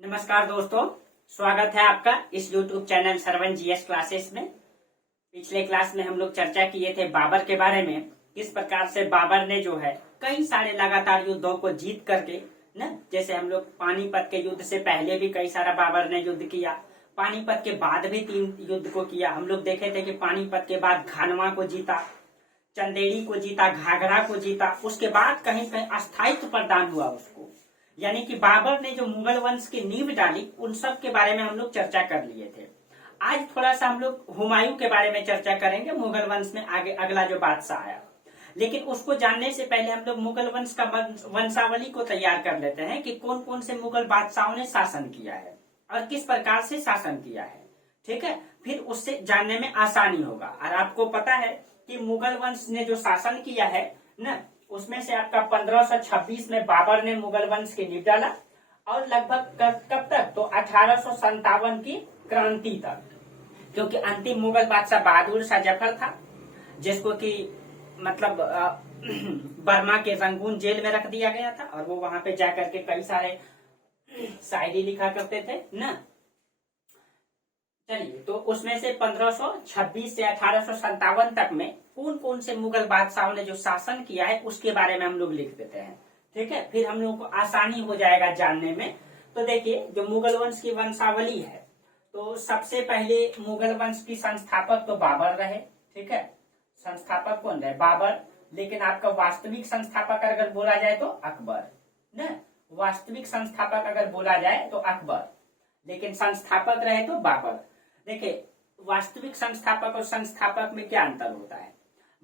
नमस्कार दोस्तों, स्वागत है आपका इस YouTube channel Sarvan GS classes में। पिछले क्लास में हम लोग चर्चा किए थे बाबर के बारे में, किस प्रकार से बाबर ने जो है कई सारे लगातार युद्धों को जीत करके न, जैसे हम लोग पानीपत के युद्ध से पहले भी कई सारा बाबर ने युद्ध किया, पानीपत के बाद भी 3 युद्ध को किया। हम लोग देखे थे कि पानीपत के बाद खानवा को जीता, चंदेरी को जीता, घाघरा को जीता, उसके बाद कहीं कहीं अस्थायित्व प्रदान हुआ उसको, यानी कि बाबर ने जो मुगल वंश की नींव डाली, उन सब के बारे में हम लोग चर्चा कर लिए थे। आज थोड़ा सा हम लोग हुमायूं के बारे में चर्चा करेंगे, मुगल वंश में आगे अगला जो बादशाह आया। लेकिन उसको जानने से पहले हम लोग मुगल वंश का वंशावली को तैयार कर लेते हैं कि कौन कौन से मुगल बादशाहों ने शासन किया है और किस प्रकार से शासन किया है। ठीक है, फिर उससे जानने में आसानी होगा। और आपको पता है कि मुगल वंश ने जो शासन किया है न, उसमें से आपका 1526 में बाबर ने मुगल वंश की नींव डाला और लगभग कब तक, तो 1857 की क्रांति तक, क्योंकि अंतिम मुगल बादशाह बहादुर शाह जफर था, जिसको कि मतलब बर्मा के रंगून जेल में रख दिया गया था और वो वहां पे जाकर के कई सारे शायरी लिखा करते थे ना। चलिए, तो उसमें से 1526 से 1857 तक में कौन कौन से मुगल बादशाहों ने जो शासन किया है उसके बारे में हम लोग लिख देते हैं। ठीक है, फिर हम लोग को आसानी हो जाएगा जानने में। तो देखिए, जो मुगल वंश की वंशावली है, तो सबसे पहले मुगल वंश की संस्थापक तो बाबर रहे। ठीक है, संस्थापक कौन रहे? बाबर। लेकिन आपका वास्तविक संस्थापक अगर बोला जाए तो अकबर न, वास्तविक संस्थापक अगर बोला जाए तो अकबर, लेकिन संस्थापक रहे तो बाबर। देखिए, वास्तविक संस्थापक और संस्थापक में क्या अंतर होता है?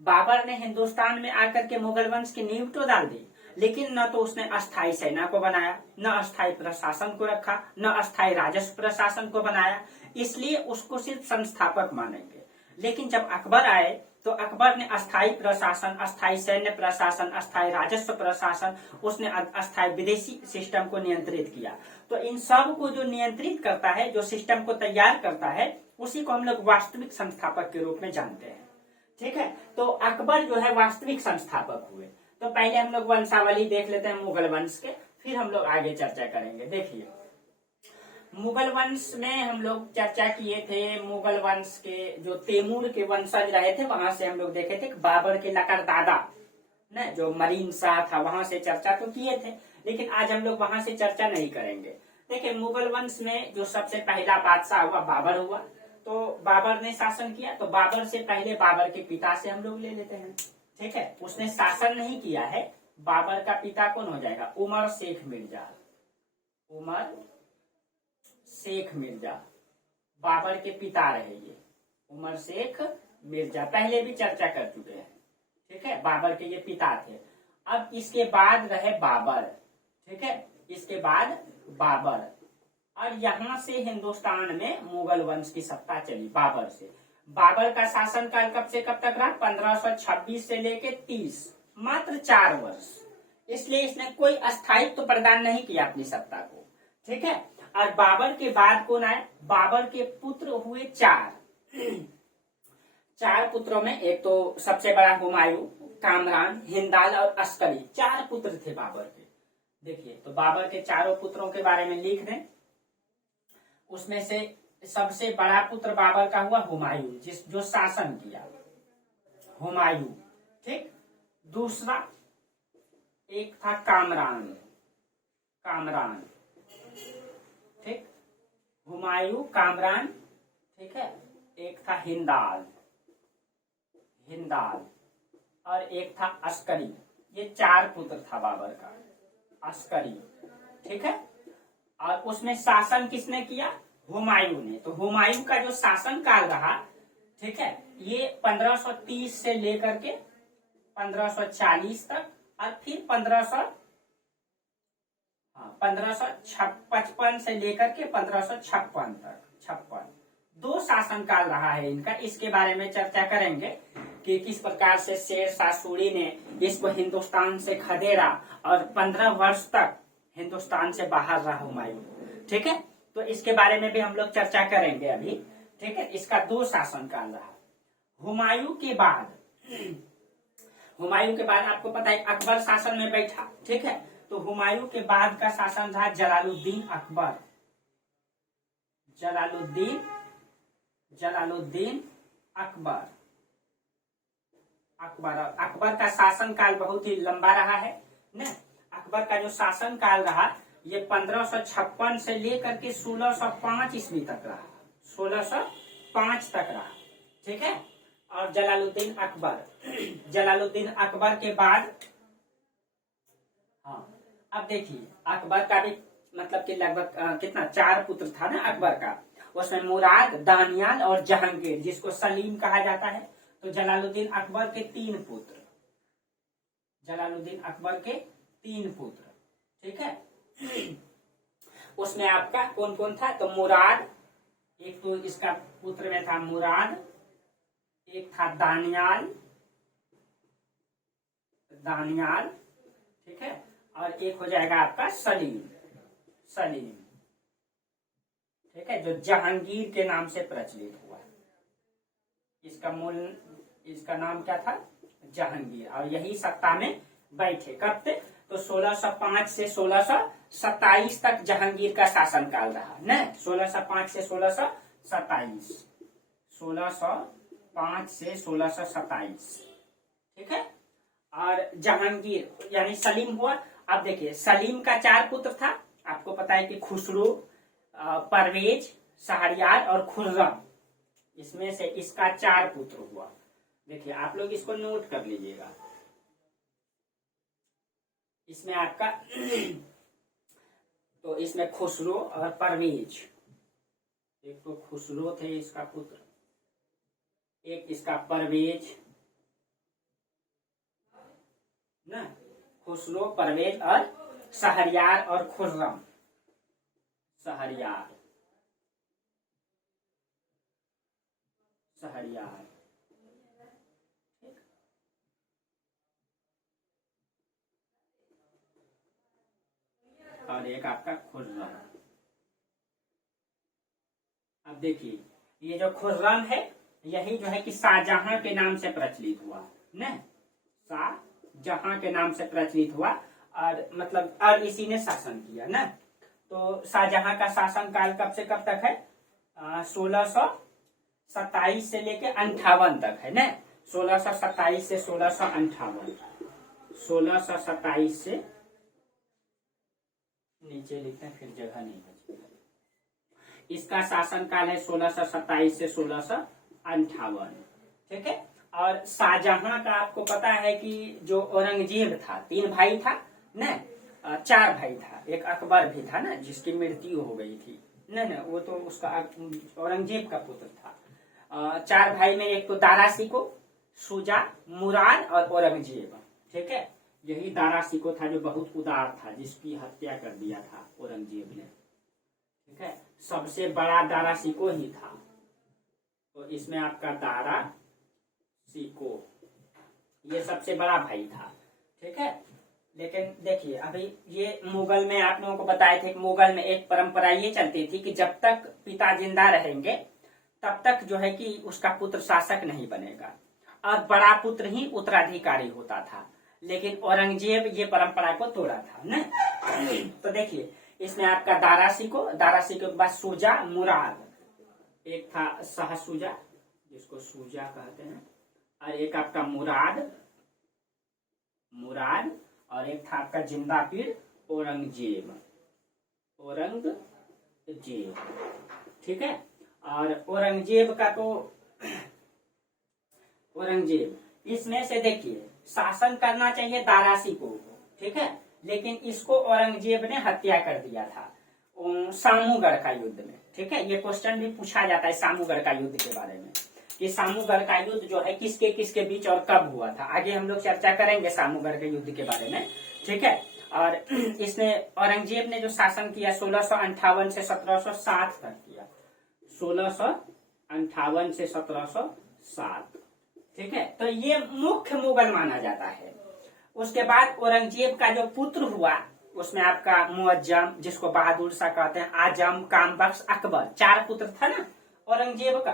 बाबर ने हिंदुस्तान में आकर के मुगल वंश की नींव तो डाल दी, लेकिन न तो उसने अस्थायी सेना को बनाया, न अस्थायी प्रशासन को रखा, न अस्थायी राजस्व प्रशासन को बनाया, इसलिए उसको सिर्फ संस्थापक मानेंगे। लेकिन जब अकबर आए तो अकबर ने अस्थायी प्रशासन, अस्थायी सैन्य प्रशासन, अस्थायी राजस्व प्रशासन, उसने अस्थायी विदेशी सिस्टम को नियंत्रित किया। तो इन सब को जो नियंत्रित करता है, जो सिस्टम को तैयार करता है, उसी को हम लोग वास्तविक संस्थापक के रूप में जानते हैं। ठीक है, तो अकबर जो है वास्तविक संस्थापक हुए। तो पहले हम लोग वंशावली देख लेते हैं मुगल वंश के, फिर हम लोग आगे चर्चा करेंगे। देखिए, मुगल वंश में हम लोग चर्चा किए थे, मुगल वंश के जो तैमूर के वंशज रहे थे, वहां से हम लोग देखे थे बाबर के लकर दादा न, जो मरीन शाह था, वहां से चर्चा तो किए थे, लेकिन आज हम लोग वहां से चर्चा नहीं करेंगे। देखिए, मुगल वंश में जो सबसे पहला बादशाह हुआ बाबर हुआ। तो बाबर ने शासन किया, तो बाबर से पहले बाबर के पिता से हम लोग ले लेते हैं। ठीक है, उसने शासन नहीं किया है। बाबर का पिता कौन हो जाएगा? उमर शेख मिर्जा। उमर शेख मिर्जा बाबर के पिता रहे ये, उमर शेख मिर्जा, पहले भी चर्चा कर चुके हैं। ठीक है, बाबर के ये पिता थे। अब इसके बाद रहे बाबर। ठीक है, इसके बाद बाबर, और यहां से हिंदुस्तान में मुगल वंश की सत्ता चली बाबर से। बाबर का शासनकाल कब से कब तक रहा? 1526 से लेके 30, मात्र 4 वर्ष। इसलिए इसने कोई अस्थायित्व प्रदान नहीं किया अपनी सत्ता को। ठीक है, और बाबर के बाद कौन आए? बाबर के पुत्र हुए 4 पुत्रों में एक तो सबसे बड़ा हुमायूं, कामरान, हिंदाल और अस्करी, 4 पुत्र थे बाबर के। देखिए, तो बाबर के चारों पुत्रों के बारे में लिख दें। उसमें से सबसे बड़ा पुत्र बाबर का हुआ हुमायूं, जो शासन किया, हुमायूं। ठीक, दूसरा एक था कामरान। ठीक, हुमायूं, कामरान। ठीक है, एक था हिंदाल, और एक था अस्करी। ये 4 पुत्र था बाबर का, अस्करी। ठीक है, और उसमें शासन किसने किया? हुमायूं ने। तो हुमायूं का जो शासन काल रहा, ठीक है, ये 1530 से लेकर के 1540 तक, और फिर 1555 से लेकर के 1556 तक, 2 शासन काल रहा है इनका। इसके बारे में चर्चा करेंगे कि किस प्रकार से शेर शाह सूरी ने इसको हिंदुस्तान से खदेड़ा और 15 वर्ष तक हिंदुस्तान से बाहर रहा हुमायूं। ठीक है, तो इसके बारे में भी हम लोग चर्चा करेंगे अभी। ठीक है, इसका 2 शासन काल रहा। हुमायूं के बाद आपको पता है अकबर शासन में बैठा। ठीक है, तो हुमायूं के बाद का शासन रहा जलालुद्दीन अकबर। जलालुद्दीन जलालुद्दीन अकबर। अकबर का शासनकाल बहुत ही लंबा रहा है ना। अकबर का जो शासनकाल रहा ये 1556 से लेकर के 1605 ईस्वी तक रहा, 1605 तक रहा, ठीक है। और जलालुद्दीन अकबर के बाद, हाँ अब देखिए अकबर का भी मतलब कि लगभग कितना 4 पुत्र था ना अकबर का। उसमें मुराद, दानियाल और जहांगीर, जिसको सलीम कहा जाता है। तो जलालुद्दीन अकबर के 3 पुत्र, ठीक है। उसमें आपका कौन कौन था? तो मुराद, एक तो इसका पुत्र में था मुराद, एक था दानियाल, ठीक है, और एक हो जाएगा आपका सलीम, ठीक है, जो जहांगीर के नाम से प्रचलित हुआ। इसका नाम क्या था? जहांगीर। और यही सत्ता में बैठे कब थे? तो 1605 से 1627 तक जहांगीर का शासनकाल रहा न। 1605 से 1627, 1605 से 1627, ठीक है। और जहांगीर यानी सलीम हुआ। अब देखिए सलीम का 4 पुत्र था, आपको पता है कि खुसरो, परवेज, शहरयार और खुर्रम। इसमें से इसका 4 पुत्र हुआ। देखिए आप लोग इसको नोट कर लीजिएगा। इसमें आपका तो इसमें खुसरो और परवेज, एक तो खुसरो थे इसका पुत्र, एक इसका परवेज ना, खुसरो, परवेज और शहरयार और खुर्रम, शहरयार। और एक आपका खुर्रम। अब देखिए ये जो खुर्रम है यही जो है कि शाहजहां के नाम से प्रचलित हुआ न, शाहजहां के नाम से प्रचलित हुआ। और मतलब और इसी ने शासन किया ना। तो शाहजहां का शासन काल कब से कब तक है? 1627 से लेके 58 तक है ना। 1627 से 1658, 1627 से, नीचे लिखते हैं फिर जगह नहीं बचेगा। इसका शासन काल है 1627 से 1658, ठीक है। और शाहजहां का आपको पता है कि जो औरंगजेब था, 3 भाई था न, 4 भाई था, एक अकबर भी था ना जिसकी मृत्यु हो गई थी न, वो तो उसका औरंगजेब का पुत्र था। 4 भाई में एक तो दारा सिको, शुजा, मुराद और औरंगजेब, ठीक है। यही दारा सिको था जो बहुत उदार था, जिसकी हत्या कर दिया था औरंगजेब ने, ठीक है। सबसे बड़ा दारा सिको ही था। तो इसमें आपका दारा सिको ये सबसे बड़ा भाई था, ठीक है। लेकिन देखिए अभी ये मुगल में आप लोगों को बताए थे कि मुगल में एक परंपरा ये चलती थी कि जब तक पिता जिंदा रहेंगे तब तक जो है कि उसका पुत्र शासक नहीं बनेगा और बड़ा पुत्र ही उत्तराधिकारी होता था। लेकिन औरंगजेब ये परंपरा को तोड़ा था न। तो देखिए इसमें आपका दारा सिको के बाद सूजा, मुराद, एक था शाहसुजा जिसको सूजा कहते हैं, और एक आपका मुराद, और एक था आपका जिंदा पीर औरंगजेब, ठीक है। और औरंगजेब का तो औरंगजेब इसमें से देखिए शासन करना चाहिए दारा सिको को, ठीक है, लेकिन इसको औरंगजेब ने हत्या कर दिया था सामूगढ़ का युद्ध में, ठीक है। ये क्वेश्चन भी पूछा जाता है सामूगढ़ का युद्ध के बारे में कि सामूगढ़ का युद्ध जो है किसके किसके बीच और कब हुआ था। आगे हम लोग चर्चा करेंगे सामूगढ़ के युद्ध के बारे में, ठीक है। और इसने औरंगजेब ने जो शासन किया 1658 से 1707 तक किया, 1658 से 1707, ठीक है। तो ये मुख्य मुगल माना जाता है। उसके बाद औरंगजेब का जो पुत्र हुआ उसमें आपका मुअज्जम, जिसको बहादुर शाह कहते हैं, आजम, कामबख्श, अकबर, 4 पुत्र था ना औरंगजेब का,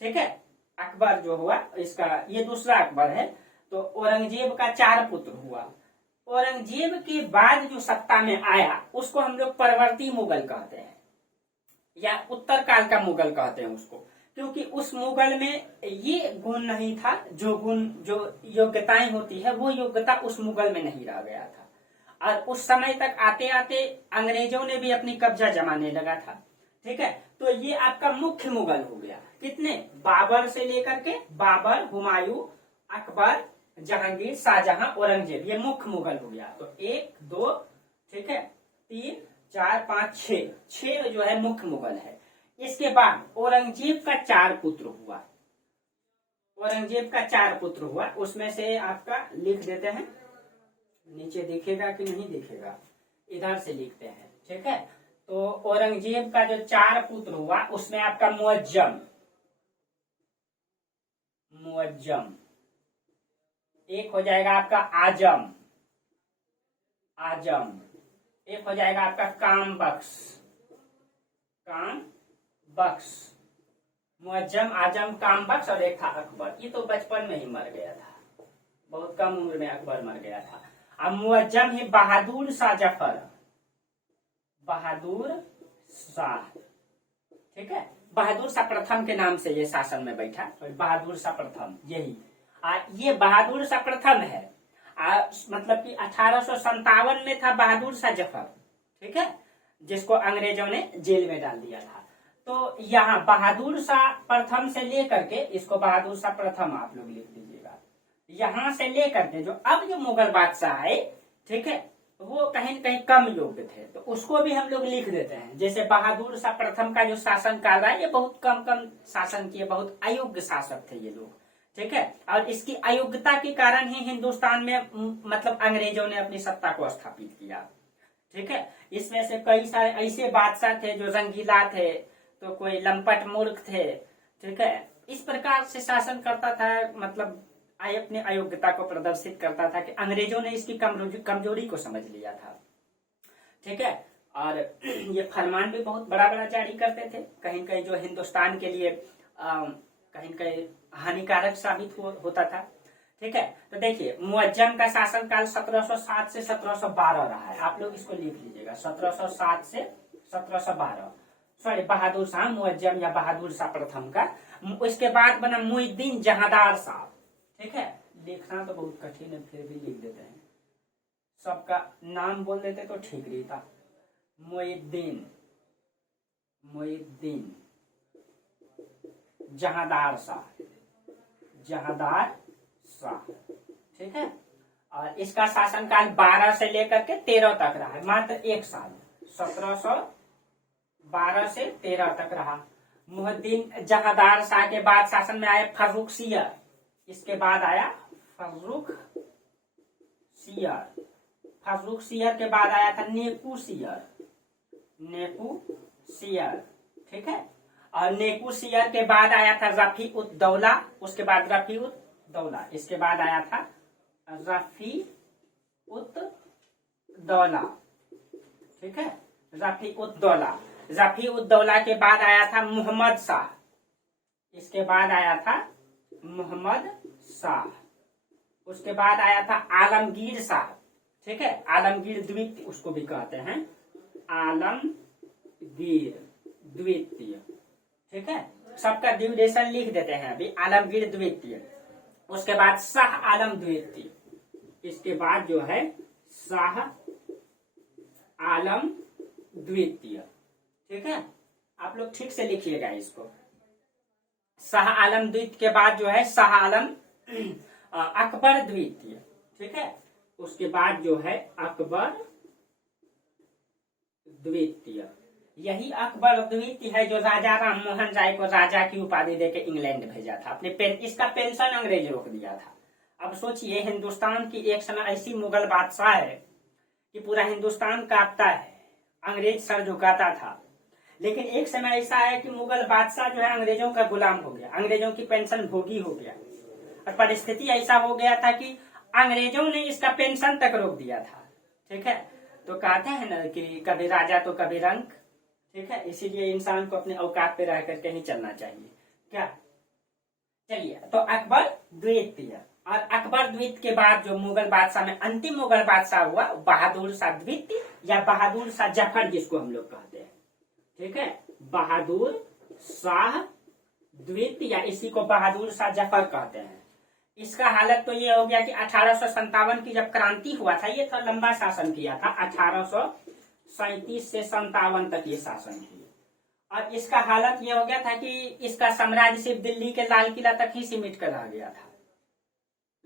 ठीक है। अकबर जो हुआ इसका ये दूसरा अकबर है। तो औरंगजेब का 4 पुत्र हुआ। औरंगजेब के बाद जो सत्ता में आया उसको हम लोग परवर्ती मुगल कहते हैं। या उत्तर काल का मुगल कहते हैं उसको, क्योंकि उस मुगल में ये गुण नहीं था, जो गुण जो योग्यताएं होती है वो योग्यता उस मुगल में नहीं रह गया था। और उस समय तक आते आते अंग्रेजों ने भी अपनी कब्जा जमाने लगा था। ठीक है, तो ये आपका मुख्य मुगल हो गया। कितने? बाबर से लेकर के बाबर, हुमायूं, अकबर, जहांगीर, शाहजहां, औरंगजेब, ये मुख्य मुगल हो गया। तो 1 2 ठीक है 3 4 5 6 जो है मुख्य मुगल है। इसके बाद औरंगजेब का 4 पुत्र हुआ। औरंगजेब का 4 पुत्र हुआ, उसमें से आपका लिख देते हैं, नीचे दिखेगा कि नहीं दिखेगा, इधर से लिखते हैं। ठीक है, तो औरंगजेब का जो 4 पुत्र हुआ उसमें आपका मुअज्जम, एक हो जाएगा आपका आजम, एक हो जाएगा आपका काम बख्श, मुअज्जम, आजम, काम बख्श, और एक था अकबर। ये तो बचपन में ही मर गया था, बहुत कम उम्र में अकबर मर गया था। अब मुअज्जम ही बहादुर शाह जफर, बहादुर शाह, ठीक है, बहादुर शाह प्रथम के नाम से ये शासन में बैठा, तो बहादुर शाह प्रथम, यही ये बहादुर शाह प्रथम है। मतलब कि 1857 में था बहादुर शाह जफर, ठीक है, जिसको अंग्रेजों ने जेल में डाल दिया था। तो यहाँ बहादुर शाह प्रथम से लेकर के, इसको बहादुर शाह प्रथम आप लोग लिख दीजिएगा, यहाँ से लेकर के जो अब जो मुगल बादशाह आए, ठीक है, वो कहीं न कहीं कम योग्य थे, तो उसको भी हम लोग लिख देते हैं। जैसे बहादुर शाह प्रथम का जो शासन काल रहा है, ये बहुत कम शासन किए, बहुत अयोग्य शासक थे ये लोग, ठीक है। और इसकी अयोग्यता के कारण ही हिंदुस्तान में मतलब अंग्रेजों ने अपनी सत्ता को स्थापित किया, ठीक है। इसमें से कई सारे ऐसे बादशाह थे जो रंगीला थे, तो कोई लंपट मूर्ख थे, ठीक है। इस प्रकार से शासन करता था, मतलब अपने अयोग्यता को प्रदर्शित करता था कि अंग्रेजों ने इसकी कमजोरी को समझ लिया था, ठीक है। और ये फरमान भी बहुत बड़ा बड़ा जारी करते थे, कहीं कहीं जो हिंदुस्तान के लिए कहीं कहीं हानिकारक साबित होता था, ठीक है। तो देखिए, मुअज्जम का शासनकाल 1707 से 1712 रहा है, आप लोग इसको लिख लीजिएगा, 1707 से 1712, सॉरी बहादुर शाह मुअज्जम या बहादुर शाह प्रथम का। इसके बाद बना मुइद्दीन जहांदार शाह, ठीक है, लिखना तो बहुत कठिन है, फिर भी लिख देते हैं, सबका नाम बोल देते तो ठीक रहता। मुइद्दीन जहांदार शाह, ठीक है। और इसका शासनकाल 12 से लेकर के 13 तक रहा है, मात्र 1 साल, 1712 से 13 तक रहा। मुइद्दीन जहांदार शाह के बाद शासन में आए फर्रुख सियर, इसके बाद आया फर्रुख सियर के बाद आया था नेकू सियर, ठीक है। और नेकू सियर के बाद आया था रफी उद दौला, उसके बाद रफी उद दौला, इसके बाद आया था रफी उद दौला, ठीक है, रफी उद दौला के बाद आया था मोहम्मद शाह, इसके बाद आया था मोहम्मद शाह, उसके बाद आया था आलमगीर शाह, ठीक है, आलमगीर द्वितीय उसको भी कहते हैं, आलमगीर द्वितीय, ठीक है। सबका ड्यूरेशन लिख देते हैं अभी, आलमगीर द्वितीय, उसके बाद शाह आलम द्वितीय, इसके बाद जो है शाह आलम द्वितीय, ठीक है। आप लोग ठीक से लिखिएगा इसको। शाह आलम द्वितीय के बाद जो है शाह आलम अकबर द्वितीय, ठीक है, उसके बाद जो है अकबर द्वितीय। यही अकबर द्वितीय है जो राजा राम मोहन राय को राजा की उपाधि देके इंग्लैंड भेजा था, अपने इसका पेंशन अंग्रेज रोक दिया था। अब सोचिए, हिंदुस्तान की एक समय ऐसी मुगल बादशाह है कि पूरा हिंदुस्तान कांपता है, अंग्रेज सर झुकाता था, लेकिन एक समय ऐसा है कि मुगल बादशाह जो है अंग्रेजों का गुलाम हो गया, अंग्रेजों की पेंशन भोगी हो गया, और परिस्थिति ऐसा हो गया था कि अंग्रेजों ने इसका पेंशन तक रोक दिया था, ठीक है। तो कहते हैं ना कि कभी राजा तो कभी रंक, ठीक है, इसीलिए इंसान को अपने औकात पे रह करके ही चलना चाहिए, क्या। चलिए, तो अकबर द्वितीय, और अकबर द्वितीय के बाद जो मुगल बादशाह में अंतिम मुगल बादशाह हुआ बहादुर शाह द्वितीय या बहादुर शाह जफर, जिसको हम लोग कहते हैं, ठीक है, बहादुर शाह द्वितीय, या इसी को बहादुर शाह जफर कहते हैं। इसका हालत तो ये हो गया कि 1857 की जब क्रांति हुआ था, ये था लंबा शासन किया था, 1837 से 57 तक ये शासन किया। और इसका हालत ये हो गया था कि इसका साम्राज्य सिर्फ दिल्ली के लाल किला तक ही सीमित कर रह गया था,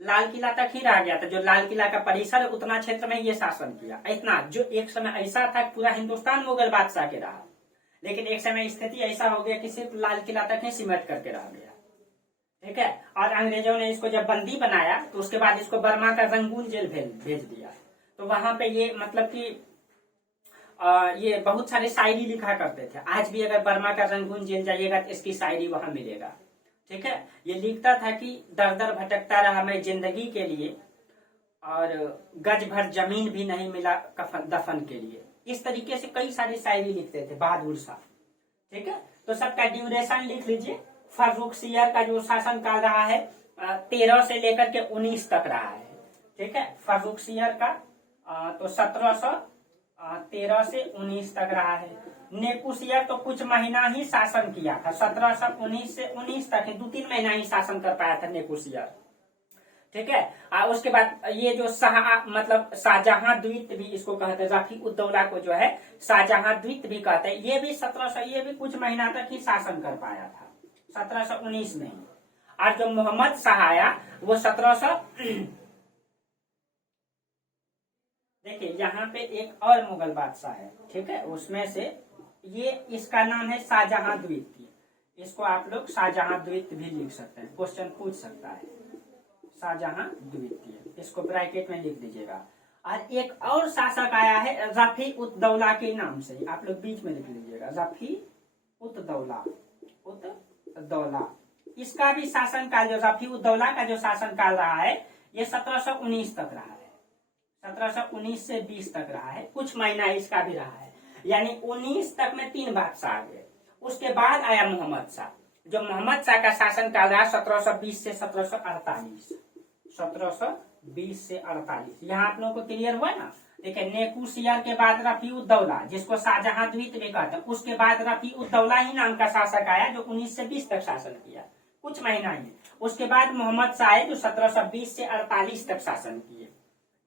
लाल किला तक ही रह गया था। जो लाल किला का परिसर, उतना क्षेत्र में ये शासन किया। इतना जो एक समय ऐसा था पूरा हिंदुस्तान मुगल बादशाह के रहा, लेकिन एक समय स्थिति ऐसा हो गया कि सिर्फ लाल किला तक ही सीमित करके रह गया। ठीक है, और अंग्रेजों ने इसको जब बंदी बनाया तो उसके बाद इसको बर्मा का रंगून जेल भेज दिया। तो वहां पे ये मतलब कि ये बहुत सारे शायरी लिखा करते थे। आज भी अगर बर्मा का रंगून जेल जाइएगा तो इसकी शायरी वहां मिलेगा। ठीक है, ये लिखता था कि दर दर भटकता रहा मैं जिंदगी के लिए, और गज भर जमीन भी नहीं मिला कफन दफन के लिए। इस तरीके से कई सारी शायरी लिखते थे बहादुर शाह। ठीक है, तो सबका ड्यूरेशन लिख लीजिए। फर्रुखसियर का जो शासन काल रहा है 13 से लेकर के 19 तक रहा है। ठीक है, फर्रुखसियर का तो 1713 से 19 तक रहा है। नेकुसियर तो कुछ महीना ही शासन किया था, 1719 से 19 तक ही 2-3 महीना ही शासन कर पाया था नेकुसियर। ठीक है, उसके बाद ये जो मतलब शाहजहां द्वित भी इसको कहते हैं, रफी उद्दौला को जो है शाहजहां द्वित भी कहते हैं। ये भी 1700, ये भी कुछ महीना तक ही शासन कर पाया था, 1719 में ही। और जो मोहम्मद शाह आया वो 1700 देखिए यहाँ पे एक और मुगल बादशाह है। ठीक है, उसमें से ये इसका नाम है शाहजहां द्वितीय। इसको आप लोग शाहजहां द्वितीय भी लिख सकते हैं, क्वेश्चन पूछ सकता है। शाहजहां द्वितीय, इसको ब्रैकेट में लिख दीजिएगा। और एक और शासक आया है रफी उद्दौला के नाम से, आप लोग बीच में लिख लीजिएगा, रफी उद्दौला। इसका भी शासन काल, जो रफी उद्दौला का जो शासन काल रहा है ये 1719 तक रहा है, 1719 से 20 तक रहा है। कुछ महीना इसका भी रहा है, यानी 19 तक में 3 बादशाह आ गए। उसके बाद आया मोहम्मद शाह। जो मोहम्मद शाह का शासन काल रहा 1720 से 1748, 1720 से 48। यहाँ आप लोगों को क्लियर हुआ ना। देखिए, नेकुसियर के बाद रफी उद्दौला, जिसको शाहजहां द्वितीय भी कहते हैं, उसके बाद रफी उद्दौला ही नाम का शासक आया जो 19 से 20 तक शासन किया, कुछ महीना ही। उसके बाद मोहम्मद शाह आए जो 1720 से 48 तक शासन किए।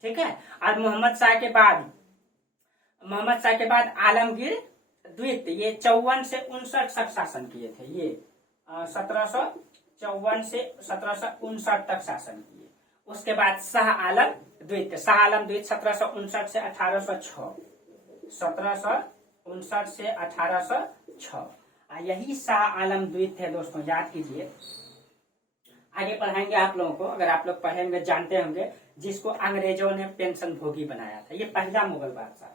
ठीक है, और मोहम्मद शाह के बाद आलमगीर द्वितीय, ये 54 से 59 तक शासन किए थे। ये 1754 से 1759 तक शासन किए। उसके बाद शाह आलम द्वितीय 1759 से 1806, 1759 से 1806। यही शाह आलम द्वितीय है दोस्तों, याद कीजिए। आगे पढ़ाएंगे आप लोगों को, अगर आप लोग पढ़ेंगे जानते होंगे, जिसको अंग्रेजों ने पेंशन भोगी बनाया था। ये पहला मुगल बादशाह था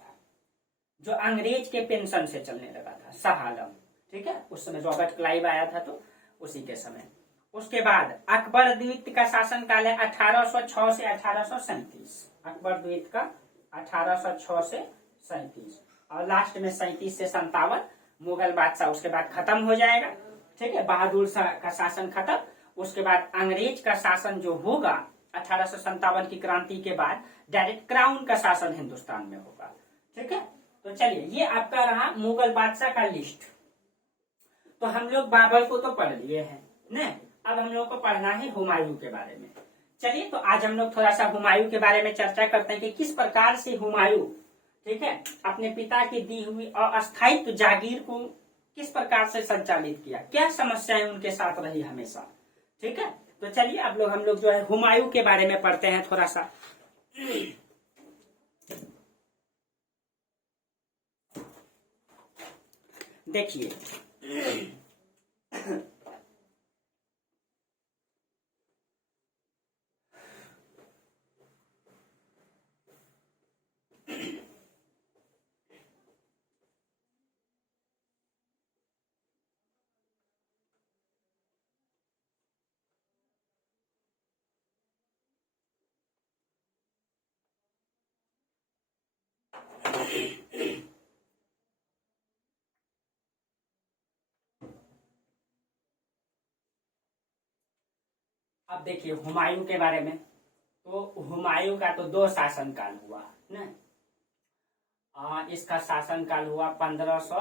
जो अंग्रेज के पेंशन से चलने लगा था, शाह आलम। ठीक है, उस समय रॉबर्ट क्लाइव आया था तो उसी के समय। उसके बाद अकबर द्वितीय का शासन काल है 1806 से 1837। अकबर द्वितीय का 1806 से 37, और लास्ट में 37 से 57 मुगल बादशाह उसके बाद खत्म हो जाएगा। ठीक है, बहादुर शाह का शासन खत्म। उसके बाद अंग्रेज का शासन जो होगा 1857 की क्रांति के बाद, डायरेक्ट क्राउन का शासन हिंदुस्तान में होगा। ठीक है, तो चलिए, ये आपका रहा मुगल बादशाह का लिस्ट। तो हम लोग बाबर को तो पढ़ लिए हैं न, अब हम लोग को पढ़ना है हुमायूं के बारे में। चलिए, तो आज हम लोग थोड़ा सा हुमायूं के बारे में चर्चा करते हैं कि किस प्रकार से हुमायूं, ठीक है, अपने पिता की दी हुई अस्थायित्व जागीर को किस प्रकार से संचालित किया, क्या समस्याएं उनके साथ रही हमेशा। ठीक है, तो चलिए अब हम लोग जो है हुमायूं के बारे में पढ़ते हैं थोड़ा सा। देखिए, अब देखिए हुमायूं के बारे में। तो हुमायूं का तो 2 शासन काल हुआ न। इसका शासन काल हुआ 1500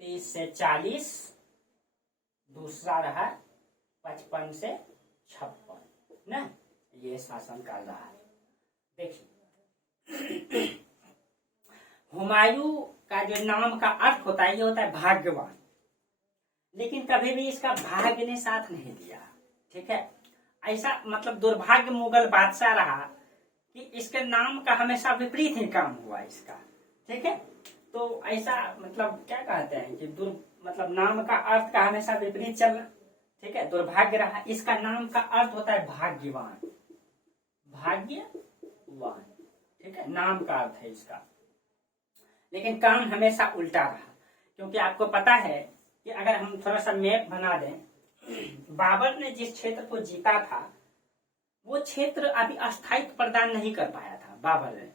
30 से 40, दूसरा रहा 55 से 56 ना, ये शासन कर रहा है। देखिए हुमायूं का जो नाम का अर्थ होता है ये होता है भाग्यवान, लेकिन कभी भी इसका भाग्य ने साथ नहीं दिया। ठीक है, ऐसा मतलब दुर्भाग्य मुगल बादशाह रहा कि इसके नाम का हमेशा विपरीत ही काम हुआ इसका। ठीक है, तो ऐसा मतलब क्या कहते हैं कि मतलब नाम का अर्थ का हमेशा विपरीत चलना। ठीक है, दुर्भाग्य रहा। इसका नाम का अर्थ होता है भाग्यवान, भाग्यवान। ठीक है, नाम का अर्थ है इसका, लेकिन काम हमेशा उल्टा रहा। क्योंकि आपको पता है कि अगर हम थोड़ा सा मैप बना दें, बाबर ने जिस क्षेत्र को जीता था वो क्षेत्र अभी अस्थायित्व प्रदान नहीं कर पाया था बाबर ने।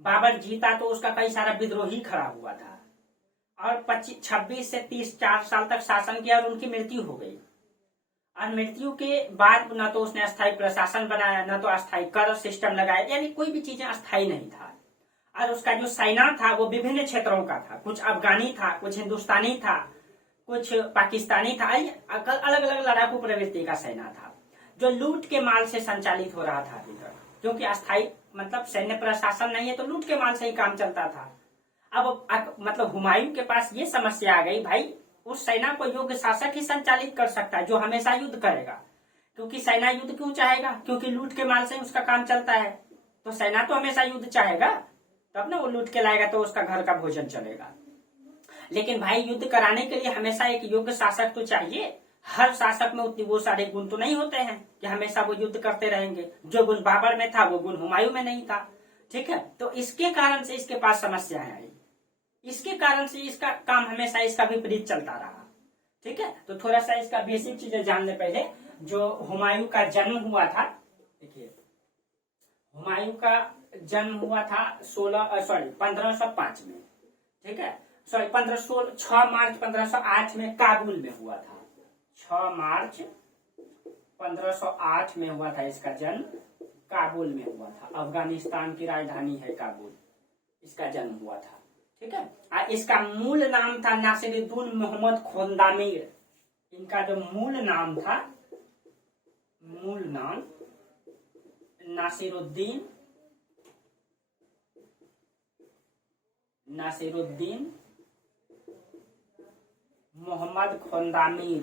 बाबर जीता तो उसका कई सारा विद्रोही खड़ा हुआ था और 26 से 30 4 साल तक शासन किया और उनकी मृत्यु हो गई। और मृत्यु के बाद न तो उसने अस्थायी प्रशासन बनाया, न तो अस्थायी कर सिस्टम लगाया, यानी कोई भी चीजें अस्थायी नहीं था। और उसका जो सेना था वो विभिन्न क्षेत्रों का था, कुछ अफगानी था, कुछ हिंदुस्तानी था, कुछ पाकिस्तानी था, अलग अलग लड़ाकू प्रवृत्ति का सेना था जो लूट के माल से संचालित हो रहा था अभी तक। क्योंकि अस्थायी मतलब सैन्य प्रशासन नहीं है तो लूट के माल से ही काम चलता था। अब मतलब हुमायूं के पास ये समस्या आ गई, भाई उस सेना को योग्य शासक ही संचालित कर सकता है जो हमेशा युद्ध करेगा। क्योंकि सेना युद्ध क्यों चाहेगा? क्योंकि लूट के माल से उसका काम चलता है, तो सेना तो हमेशा युद्ध चाहेगा, तब ना वो लूट के लाएगा तो उसका घर का भोजन चलेगा। लेकिन भाई युद्ध कराने के लिए हमेशा एक योग्य शासक तो चाहिए। हर शासक में उतनी वो सारे गुण तो नहीं होते हैं कि हमेशा वो युद्ध करते रहेंगे। जो गुण बाबर में था वो गुण हुमायूं में नहीं था। ठीक है, तो इसके कारण से इसके पास समस्याएं आई, इसके कारण से इसका काम हमेशा इसका विपरीत चलता रहा। ठीक है, तो थोड़ा सा इसका बेसिक चीजें जान ले पहले। जो हुमायूं का जन्म हुआ था, देखिए हुमायूं का जन्म हुआ था 1505 में। ठीक है, 6 मार्च 1508 में काबुल में हुआ था। 6 मार्च 1508 में हुआ था इसका जन्म, काबुल में हुआ था। अफगानिस्तान की राजधानी है काबुल, इसका जन्म हुआ था। ठीक है, और इसका मूल नाम था नासिरुद्दीन मोहम्मद खोंदामीर। इनका जो मूल नाम था, मूल नाम नासिरुद्दीन मोहम्मद खोंदामीर,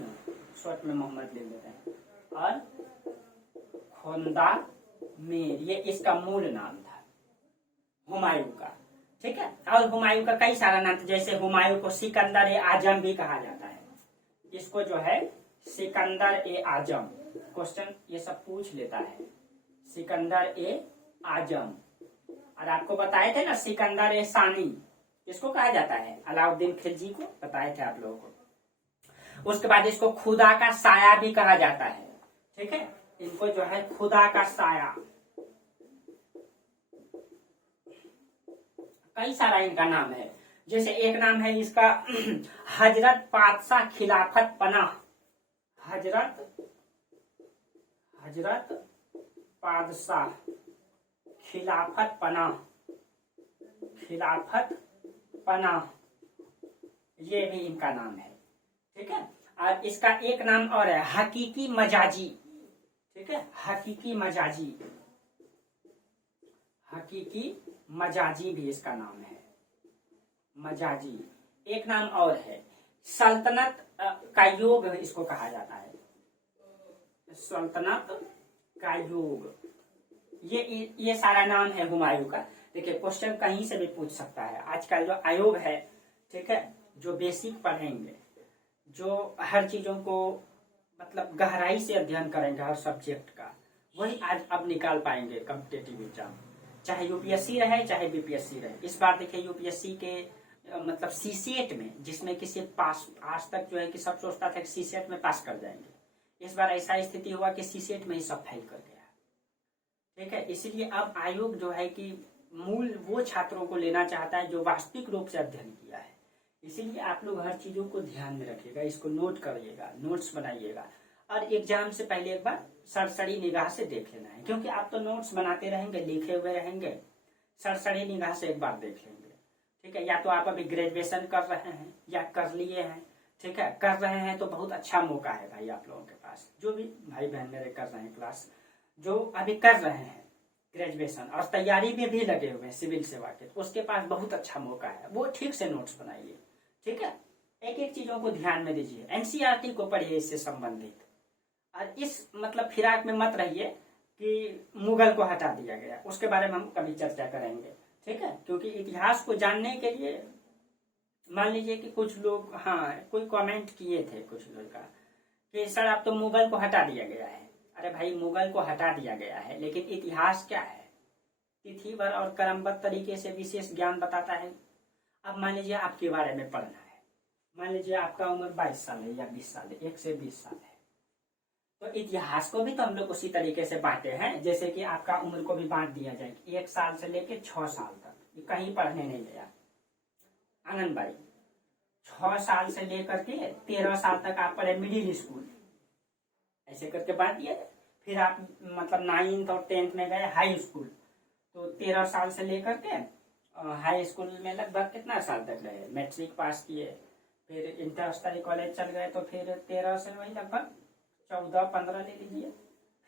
शॉर्ट में मोहम्मद ले लेते हैं, और खोंदामीर, ये इसका मूल नाम था हुमायूं का। ठीक है, और हुमायूं का कई सारा नाम था, जैसे हुमायूं को सिकंदर ए आजम भी कहा जाता है। इसको जो है सिकंदर ए आजम, क्वेश्चन ये सब पूछ लेता है, सिकंदर ए आजम। और आपको बताए थे ना सिकंदर ए सानी इसको कहा जाता है, अलाउद्दीन खिलजी को बताए थे आप लोगों को। उसके बाद इसको खुदा का साया भी कहा जाता है। ठीक है, इनको जो है खुदा का साया, कई सारा इनका नाम है। जैसे एक नाम है इसका हजरत पातशाह खिलाफत पनाह, हजरत पातशाह खिलाफत पनाह, ये भी इनका नाम है। ठीक है, और इसका एक नाम और है हकीकी मजाजी। ठीक है, हकीकी मजाजी भी इसका नाम है, मजाजी। एक नाम और है सल्तनत का योग, इसको कहा जाता है सल्तनत का योग। ये सारा नाम है हुमायूं का। देखिए क्वेश्चन कहीं से भी पूछ सकता है। आजकल जो आयोग है, ठीक है, जो बेसिक पढ़ेंगे, जो हर चीजों को मतलब गहराई से अध्ययन करेंगे हर सब्जेक्ट का, वही आज अब निकाल पाएंगे कॉम्पिटेटिव एग्जाम, चाहे यूपीएससी रहे चाहे बीपीएससी रहे। इस बार देखिए यूपीएससी के मतलब सीसीएट में, जिसमें किसी पास आज तक जो है कि सब सोचता था कि सीसीएट में पास कर जाएंगे, इस बार ऐसा स्थिति हुआ कि सीसीएट में ही सब फेल कर गया। ठीक है, इसीलिए अब आयोग जो है कि मूल वो छात्रों को लेना चाहता है जो वास्तविक रूप से अध्ययन किया है। इसीलिए आप लोग हर चीजों को ध्यान में रखिएगा, इसको नोट करिएगा, नोट्स बनाइएगा, और एग्जाम से पहले एक बार सरसरी निगाह से देख लेना है। क्योंकि आप तो नोट्स बनाते रहेंगे, लिखे हुए रहेंगे, सरसरी निगाह से एक बार देख लेंगे, ठीक है, या तो आप अभी ग्रेजुएशन कर रहे हैं या कर लिए हैं, ठीक है, कर रहे हैं तो बहुत अच्छा मौका है भाई आप लोगों के पास। जो भी भाई बहन मेरे कर रहे हैं क्लास, जो अभी कर रहे हैं ग्रेजुएशन और तैयारी में भी लगे हुए हैं सिविल सेवा के, तो उसके पास बहुत अच्छा मौका है, वो ठीक से नोट्स बनाइए। ठीक है, एक एक चीजों को ध्यान में दीजिए, एनसीईआरटी को पढ़िए इससे संबंधित, और इस मतलब फिराक में मत रहिए कि मुगल को हटा दिया गया, उसके बारे में हम कभी चर्चा करेंगे। ठीक है, क्योंकि इतिहास को जानने के लिए मान लीजिए कि कुछ लोग, हाँ कोई कमेंट किए थे कुछ लोग का कि सर आप तो मुगल को हटा दिया गया है। अरे भाई मुगल को हटा दिया गया है, लेकिन इतिहास क्या है, तिथिवार और क्रमबद्ध तरीके से विशेष ज्ञान बताता है। अब मान लीजिए आपके बारे में पढ़ना है, मान लीजिए आपका उम्र 22 साल है या 20 साल है, 1 से 20 साल है, तो इतिहास को भी तो हम लोग उसी तरीके से बांटे हैं, जैसे कि आपका उम्र को भी बांट दिया जाए 1 साल से लेकर 6 साल तक, कहीं पढ़ने नहीं गया आंगनबाड़ी, 6 साल से लेकर के 13 साल तक आप पढ़े मिडिल स्कूल, ऐसे करके बांट दिया जाए। फिर आप मतलब 9th और 10th में गए हाई स्कूल, तो 13 साल से लेकर के हाई स्कूल में लगभग कितना साल तक रहे, मैट्रिक पास किए, फिर इंटर स्तरीय कॉलेज चल गए, तो फिर 13 से वही लगभग 14-15 ले लीजिए,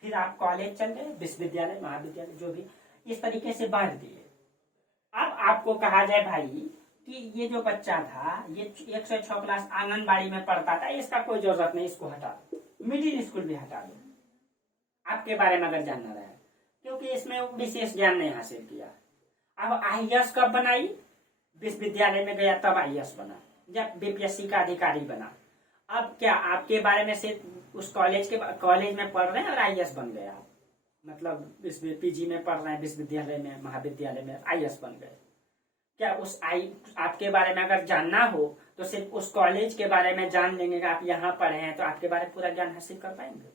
फिर आप कॉलेज चल गए, विश्वविद्यालय महाविद्यालय जो भी, इस तरीके से बांट दिए। अब आपको कहा जाए भाई कि ये जो बच्चा था ये 1 से 6 क्लास आंगनबाड़ी में पढ़ता था, इसका कोई जरूरत नहीं, इसको हटा दो, मिडिल स्कूल भी हटा दो आपके बारे में अगर जानना रहे, क्योंकि इसमें विशेष ज्ञान नहीं हासिल किया। अब आईएएस कब बनाई, विश्वविद्यालय में गया तब आईएएस बना, जब बीपीएससी का अधिकारी बना। अब क्या आपके बारे में सिर्फ उस कॉलेज में पढ़ रहे हैं और आईएएस बन गया, मतलब इसमें पीजी में पढ़ रहे हैं विश्वविद्यालय में महाविद्यालय में आईएएस बन गए। क्या आपके बारे में अगर जानना हो तो सिर्फ उस कॉलेज के बारे में जान लेंगे कि आप यहाँ पढ़े हैं तो आपके बारे में पूरा ज्ञान हासिल कर पाएंगे,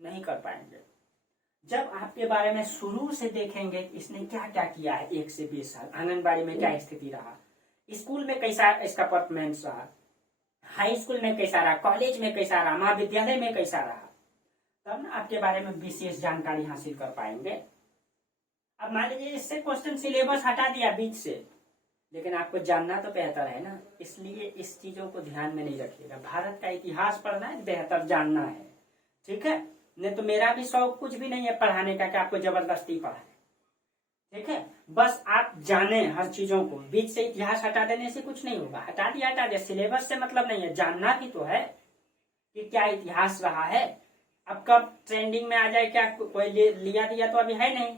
नहीं कर पाएंगे। जब आपके बारे में शुरू से देखेंगे इसने क्या क्या किया है, 1 से 20 साल आंगनबाड़ी में क्या स्थिति रहा, स्कूल में कैसा इसका परफॉर्मेंस रहा, हाई स्कूल में कैसा रहा, कॉलेज में कैसा रहा, महाविद्यालय में कैसा रहा, तब ना आपके बारे में विशेष जानकारी हासिल कर पाएंगे। अब मान लीजिए इससे क्वेश्चन सिलेबस हटा दिया बीच से, लेकिन आपको जानना तो बेहतर है ना, इसलिए इस चीजों को ध्यान में नहीं रखिएगा। भारत का इतिहास पढ़ना है, बेहतर जानना है, ठीक है, नहीं तो मेरा भी शौक कुछ भी नहीं है पढ़ाने का कि आपको जबरदस्ती पढ़ाए, ठीक है, बस आप जाने हर चीजों को, बीच से इतिहास हटा देने से कुछ नहीं होगा, हटा दिया, सिलेबस से मतलब नहीं है, जानना भी तो है कि क्या इतिहास रहा है। अब कब ट्रेंडिंग में आ जाए क्या कोई लिया दिया तो अभी है नहीं,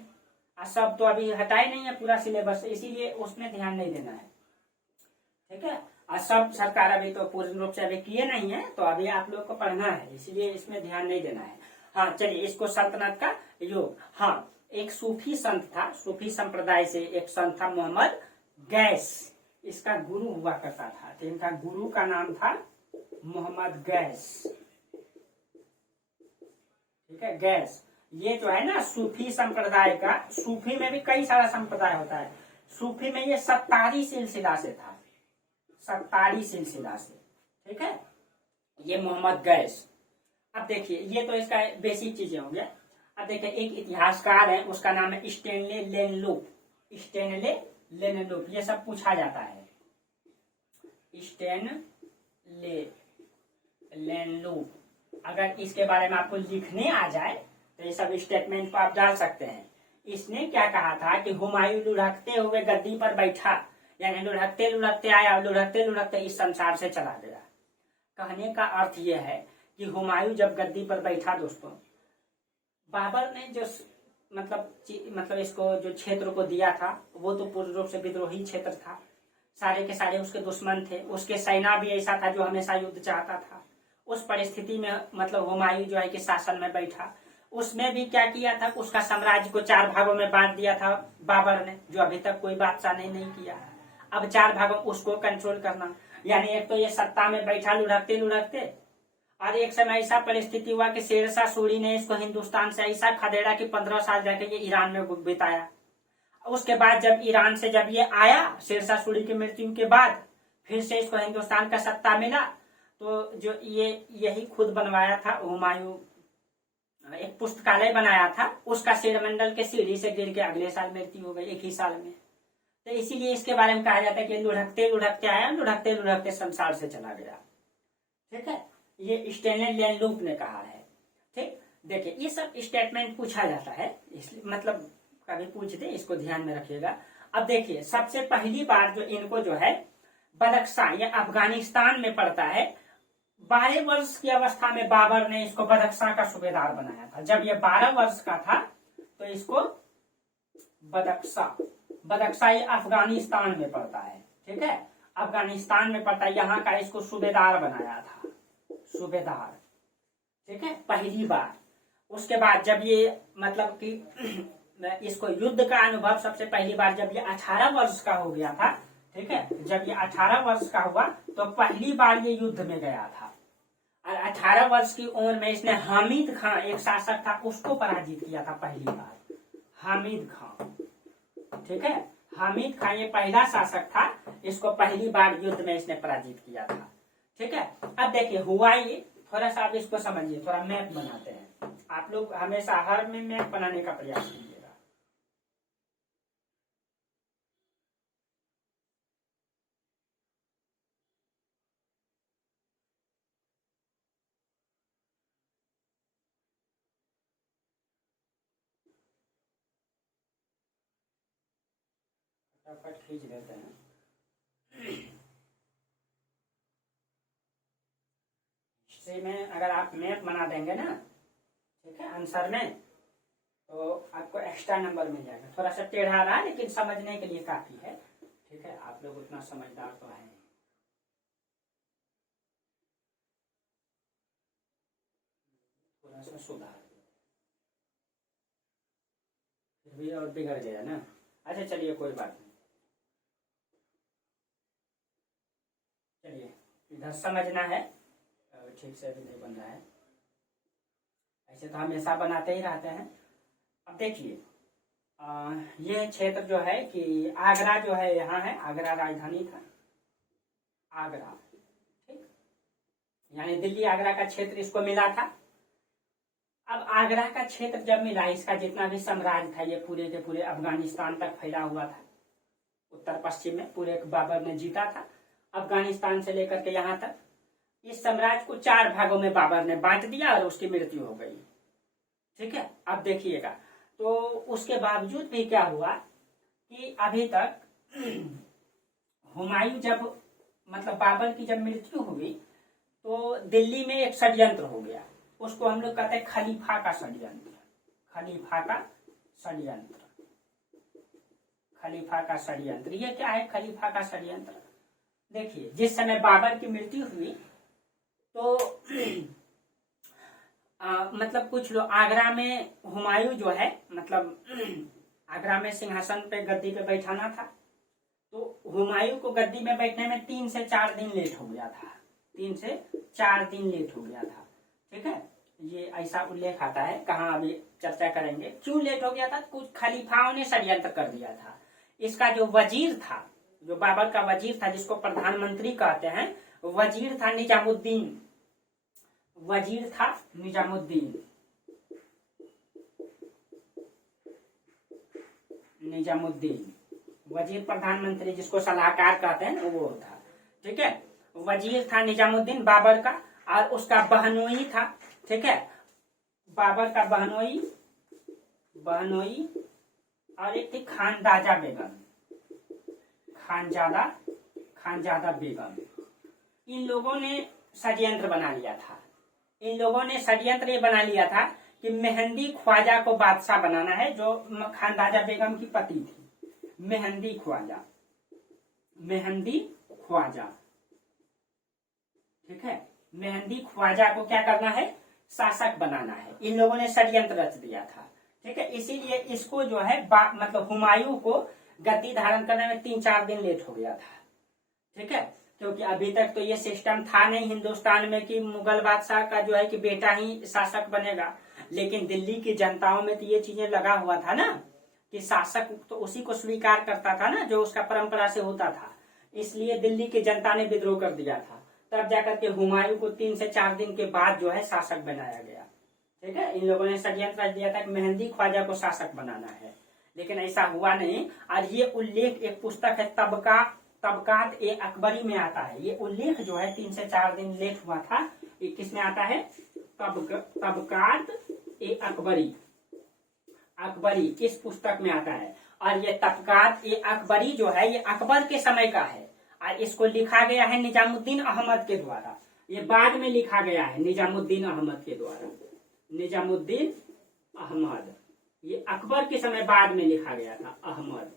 सब तो अभी हटाए नहीं है पूरा सिलेबस, इसीलिए उसमें ध्यान नहीं देना है, ठीक है। और सब सरकार अभी तो पूर्ण रूप से अभी किए नहीं है, तो अभी आप लोग को पढ़ना है, इसलिए इसमें ध्यान नहीं देना है। हाँ चलिए, इसको सल्तनत का योग, हाँ एक सूफी संत था, सूफी संप्रदाय से एक संत था मोहम्मद गैस, इसका गुरु हुआ करता था, तो इनका गुरु का नाम था मोहम्मद गैस, ठीक है, गैस। ये जो है ना सूफी संप्रदाय का, सूफी में भी कई सारा संप्रदाय होता है, सूफी में ये सत्तारी सिलसिला से था, सत्तारी सिलसिला से, ठीक है, ये मोहम्मद गैस। अब देखिए ये तो इसका बेसिक चीजें हो गया। अब देखिए एक इतिहासकार है, उसका नाम है स्टेनले लेनलुप, स्टेनले लेनलुप, ये सब पूछा जाता है, स्टेनले लेनलुप। अगर इसके बारे में आपको लिखने आ जाए तो ये सब स्टेटमेंट को आप डाल सकते हैं। इसने क्या कहा था कि हुमायूं लुढ़कते हुए गद्दी पर बैठा, यानी लुढ़कते लुढ़कते आया, लुढ़कते लुढ़कते इस संसार से चला गया। कहने का अर्थ यह है कि हुमायूं जब गद्दी पर बैठा दोस्तों, बाबर ने जो मतलब इसको जो क्षेत्र को दिया था वो तो पूर्ण रूप से विद्रोही क्षेत्र था, सारे के सारे उसके दुश्मन थे, उसके सेना भी ऐसा था जो हमेशा युद्ध चाहता था। उस परिस्थिति में मतलब हुमायूं जो है कि शासन में बैठा, उसमें भी क्या किया था, उसका साम्राज्य को 4 भागों में बांट दिया था बाबर ने, जो अभी तक कोई बादशाह ने नहीं किया। अब 4 भागों उसको कंट्रोल करना, यानी एक तो ये सत्ता में बैठा लुढ़कते लुढ़कते, और एक समय ऐसा परिस्थिति हुआ कि शेरशाह सूरी ने इसको हिंदुस्तान से ऐसा खदेड़ा कि 15 साल जाके ये ईरान में बिताया। उसके बाद जब ईरान से जब ये आया शेरशाह सूरी की मृत्यु के बाद, फिर से इसको हिंदुस्तान का सत्ता मिला, तो जो ये यही खुद बनवाया था हुमायूं, एक पुस्तकालय बनाया था, उसका शिरोमंडल के सीढ़ी से गिर के अगले साल मृत्यु हो गई, एक ही साल में। तो इसीलिए इसके बारे में कहा जाता है कि लुढ़कते लुढ़कते आया, लुढ़कते लुढ़कते संसार से चला गया। ठीक है, ये स्टैनली लैंडलूप ने कहा है। ठीक, देखिए ये सब स्टेटमेंट पूछा जाता है, इसलिए मतलब कभी पूछ दे, इसको ध्यान में रखिएगा। अब देखिए सबसे पहली बार जो इनको जो है बदख्शां, ये अफगानिस्तान में पड़ता है। 12 वर्ष की अवस्था में बाबर ने इसको बदख्शां का सूबेदार बनाया था। जब ये 12 वर्ष का था तो इसको बदख्शां ये अफगानिस्तान में पड़ता है। ठीक है, अफगानिस्तान में पड़ता है, यहाँ का इसको सूबेदार बनाया था, सूबेदार। ठीक है, पहली बार। उसके बाद जब ये मतलब कि इसको युद्ध का अनुभव सबसे पहली बार जब ये 18 वर्ष का हो गया था। ठीक है, जब ये 18 वर्ष का हुआ तो पहली बार ये युद्ध में गया था। और 18 वर्ष की उम्र में इसने हामिद खां एक शासक था, उसको पराजित किया था पहली बार, हामिद खां। ठीक है, हामिद खां ये पहला शासक था, इसको पहली बार युद्ध में इसने पराजित किया था। ठीक है, अब देखिए हुआ ये, थोड़ा सा आप इसको समझिए, थोड़ा मैप बनाते हैं। आप लोग हमेशा हर में मैप बनाने का प्रयास कीजिएगा। फटाफट खींच लेते हैं। हिस्ट्री में अगर आप मैप बना देंगे ना, ठीक है, आंसर में, तो आपको एक्स्ट्रा नंबर मिल जाएगा। थोड़ा सा टेढ़ा रहा लेकिन समझने के लिए काफी है। ठीक है, आप लोग उतना समझदार तो है, थोड़ा सा सुधार, फिर भी और बिगड़ गया ना। अच्छा चलिए कोई बात नहीं, चलिए इधर समझना है, ठीक से अभी नहीं बन रहा है। ऐसे तो हमेशा बनाते ही रहते हैं। अब देखिए ये क्षेत्र जो है कि आगरा जो है, यहाँ है, आगरा राजधानी था, आगरा। ठीक, यानी दिल्ली आगरा का क्षेत्र इसको मिला था। अब आगरा का क्षेत्र जब मिला, इसका जितना भी साम्राज्य था ये पूरे के पूरे अफगानिस्तान तक फैला हुआ था। उत्तर पश्चिम में पूरे बाबर ने जीता था, अफगानिस्तान से लेकर के यहाँ तक। इस साम्राज्य को 4 भागों में बाबर ने बांट दिया और उसकी मृत्यु हो गई। ठीक है, अब देखिएगा, तो उसके बावजूद भी क्या हुआ कि अभी तक हुमायूं जब मतलब बाबर की जब मृत्यु हुई तो दिल्ली में एक षड्यंत्र हो गया, उसको हम लोग कहते हैं खलीफा का षड्यंत्र। खलीफा का षड्यंत्र, खलीफा का षड्यंत्र। ये क्या है खलीफा का षड्यंत्र? देखिए जिस समय बाबर की मृत्यु हुई तो मतलब कुछ लोग आगरा में, हुमायूं जो है मतलब आगरा में सिंहासन पे गद्दी पे बैठाना था, तो हुमायूं को गद्दी में बैठने में 3 से 4 दिन लेट हो गया था, 3 से 4 दिन लेट हो गया था। ठीक है, ये ऐसा उल्लेख आता है, कहाँ अभी चर्चा करेंगे क्यों लेट हो गया था। कुछ खलीफाओं ने षड्यंत्र कर दिया था। इसका जो वजीर था, जो बाबर का वजीर था, जिसको प्रधानमंत्री कहते हैं, वजीर था निजामुद्दीन, वजीर था निजामुद्दीन, निजामुद्दीन वजीर प्रधानमंत्री जिसको सलाहकार कहते हैं वो था। ठीक है, वजीर था निजामुद्दीन बाबर का, और उसका बहनोई था। ठीक है, बाबर का बहनोई, बहनोई, और एक थी खानदाजा बेगम, खानजादा बेगम। इन लोगों ने षड्यंत्र बना लिया था। इन लोगों ने षड्यंत्र ये बना लिया था कि मेहंदी ख्वाजा को बादशाह बनाना है, जो खानदाजा बेगम की पति थी, मेहंदी ख्वाजा, मेहंदी ख्वाजा। ठीक है, मेहंदी ख्वाजा को क्या करना है, शासक बनाना है। इन लोगों ने षड्यंत्र रच दिया था। ठीक है, इसीलिए इसको जो है मतलब हुमायूं को गद्दी धारण करने में 3-4 दिन लेट हो गया था। ठीक है, क्योंकि अभी तक तो ये सिस्टम था नहीं हिंदुस्तान में कि मुगल बादशाह का जो है कि बेटा ही शासक बनेगा, लेकिन दिल्ली की जनताओं में तो ये चीजें लगा हुआ था ना कि शासक तो उसी को स्वीकार करता था ना जो उसका परंपरा से होता था। इसलिए दिल्ली की जनता ने विद्रोह कर दिया था, तब जाकर के हुमायूं को 3 से 4 दिन के बाद जो है शासक बनाया गया। ठीक है, इन लोगों ने षड्यंत्र दिया था कि मेहंदी ख्वाजा को शासक बनाना है। लेकिन ऐसा हुआ नहीं। और ये उल्लेख एक पुस्तक है तबकात ए अकबरी में आता है। ये उल्लेख जो है 3 से 4 दिन लेट हुआ था। ये किस में आता है? तबकात ए अकबरी, अकबरी इस पुस्तक में आता है। और ये तबकात ए अकबरी जो है ये अकबर के समय का है और इसको लिखा गया है निजामुद्दीन अहमद के द्वारा। ये बाद में लिखा गया है निजामुद्दीन अहमद के द्वारा। निजामुद्दीन अहमद, ये अकबर के समय बाद में लिखा गया था, अहमद,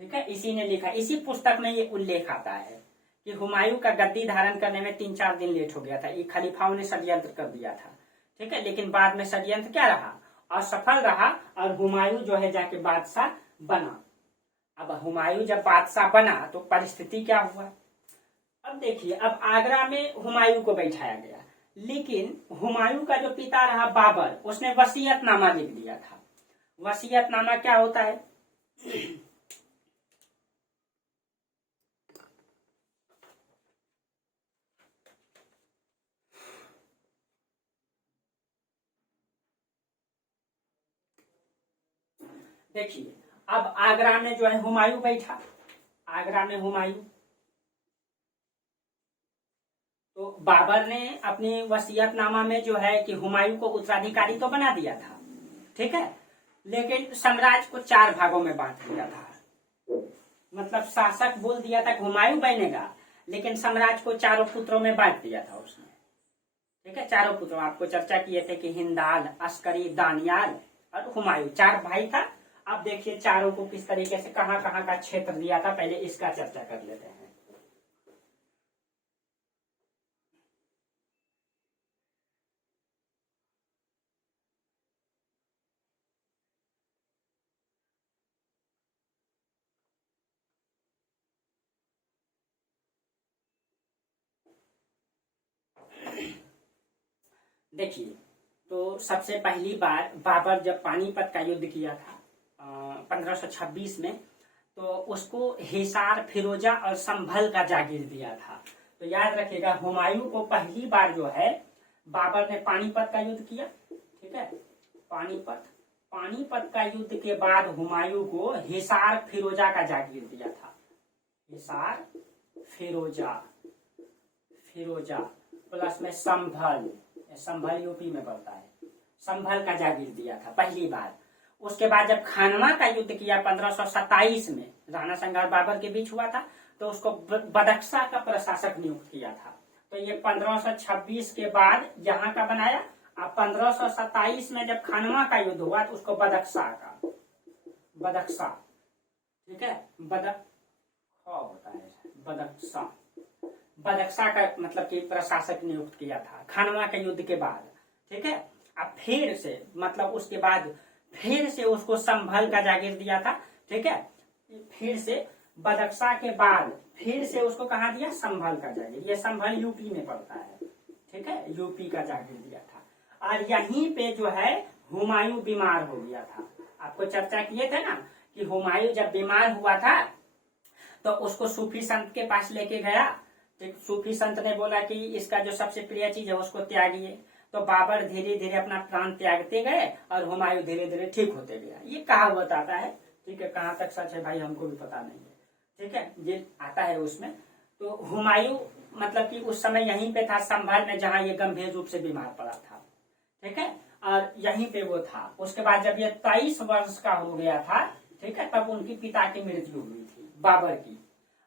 ठीक है, इसी ने लिखा। इसी पुस्तक में ये उल्लेख आता है कि हुमायूं का गद्दी धारण करने में 3-4 दिन लेट हो गया था। ये खलीफाओं ने षड्यंत्र कर दिया था, ठीक है, लेकिन बाद में षड्यंत्र क्या रहा? असफल रहा और हुमायूं जो है जाके बादशाह बना। अब हुमायूं जब बादशाह बना तो परिस्थिति क्या हुआ? अब देखिए, अब आगरा में हुमायूं को बैठाया गया, लेकिन हुमायूं का जो पिता रहा बाबर, उसने वसीयतनामा लिख दिया था। वसीयतनामा क्या होता है? देखिए, अब आगरा में जो है हुमायूं बैठा, आगरा में हुमायूं, तो बाबर ने अपने वसीयतनामा में जो है कि हुमायूं को उत्तराधिकारी तो बना दिया था, ठीक है, लेकिन साम्राज्य को 4 भागों में बांट दिया था। मतलब शासक बोल दिया था कि हुमायूं बनेगा, लेकिन साम्राज्य को 4 पुत्रों में बांट दिया था उसने, ठीक है, 4 पुत्रों। आपको चर्चा किए थे कि हिंदाल, अस्करी, दानियाल और हुमायूं 4 भाई था। अब देखिए चारों को किस तरीके से कहां कहां का क्षेत्र दिया था, पहले इसका चर्चा कर लेते हैं। देखिए, तो सबसे पहली बार बाबर जब पानीपत का युद्ध किया था 1526 में, तो उसको हिसार, फिरोजा और संभल का जागीर दिया था। तो याद रखिएगा, हुमायूं को पहली बार जो है बाबर ने पानीपत का युद्ध किया, ठीक है, पानीपत का युद्ध के बाद हुमायूं को हिसार, फिरोजा का जागीर दिया था। हिसार, फिरोजा प्लस में संभल यूपी में पड़ता है, संभल का जागीर दिया था पहली बार। उसके बाद जब खानवा का युद्ध किया 1527 में, राणा संगा और बाबर के बीच हुआ था, तो उसको बदख्शा का प्रशासक नियुक्त किया था। तो ये 1526 के बाद यहाँ का बनाया। अब 1527 में जब खानवा का युद्ध हुआ तो उसको बदख्शा, ठीक है, होता है बदख्शा का मतलब कि प्रशासक नियुक्त किया था खानवा के युद्ध के बाद, ठीक है। अब फिर से मतलब उसके बाद फिर से उसको संभल का जागीर दिया था, ठीक है, फिर से बदख्शा के बाद फिर से उसको कहा दिया? संभल का जागीर। ये संभल यूपी में पड़ता है, ठीक है, यूपी का जागीर दिया था। और यहीं पे जो है हुमायूं बीमार हो गया था। आपको चर्चा किए थे ना कि हुमायूं जब बीमार हुआ था तो उसको सूफी संत के पास लेके गया। सूफी संत ने बोला कि इसका जो सबसे प्रिय चीज है उसको त्यागिए। तो बाबर धीरे धीरे अपना प्राण त्यागते गए और हुमायूं धीरे धीरे ठीक होते गया। ये कहावत आता है, ठीक है, कहाँ तक सच है भाई हमको भी पता नहीं है, ठीक है, ये आता है उसमें। तो हुमायूं मतलब कि उस समय यहीं पे था संभल में, जहाँ ये गंभीर रूप से बीमार पड़ा था, ठीक है, और यहीं पे वो था। उसके बाद जब ये 23 वर्ष का हो गया था, ठीक है, तब उनकी पिता की मृत्यु हुई थी, बाबर की।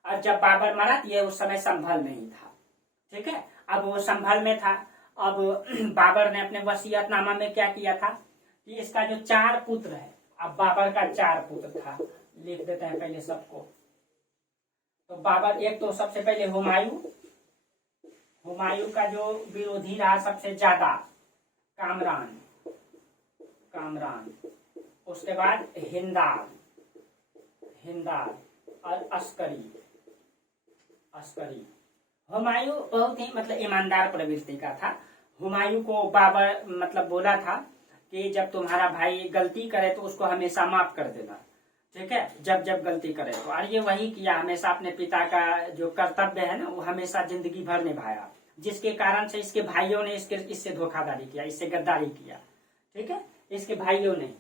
और जब बाबर मरा ये उस समय संभल में ही था, ठीक है। अब वो संभल में था। अब बाबर ने अपने वसीयतनामा में क्या किया था कि इसका जो 4 पुत्र है, अब बाबर का 4 पुत्र था, लिख देते हैं पहले सबको। तो बाबर, एक तो सबसे पहले हुमायूं का जो विरोधी रहा सबसे ज्यादा कामरान, उसके बाद हिंदाल और अस्करी। हुमायूं बहुत ही मतलब ईमानदार प्रवृत्ति का था। हुमायूं को बाबर मतलब बोला था कि जब तुम्हारा भाई गलती करे तो उसको हमेशा माफ कर देना, ठीक है, जब गलती करे तो। और ये वही किया, हमेशा अपने पिता का जो कर्तव्य है ना वो हमेशा जिंदगी भर निभाया, जिसके कारण से इसके भाइयों ने इससे धोखाधड़ी किया, इससे गद्दारी किया, ठीक है, इसके भाइयों ने।